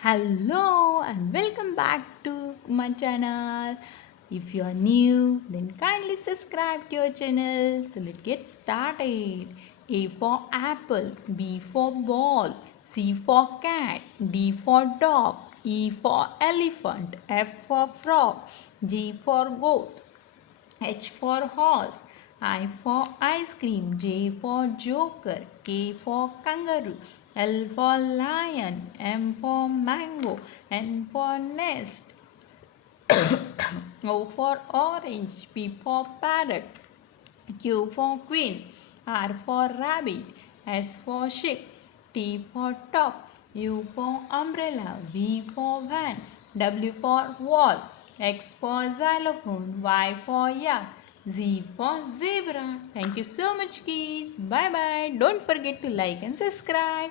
Hello and welcome back to my channel. If you are new, then kindly subscribe to your channel. So let's get started. A for apple, B for ball, C for cat, D for dog, E for elephant, F for frog, G for goat, H for horse, I for ice cream, J for joker, K for kangaroo, L for lion, M for mango, N for nest, O for orange, P for parrot, Q for queen, R for rabbit, S for sheep, T for top, U for umbrella, V for van, W for wall, X for xylophone, Y for yak, Z for zebra. Thank you so much, kids. Bye bye. Don't forget to like and subscribe.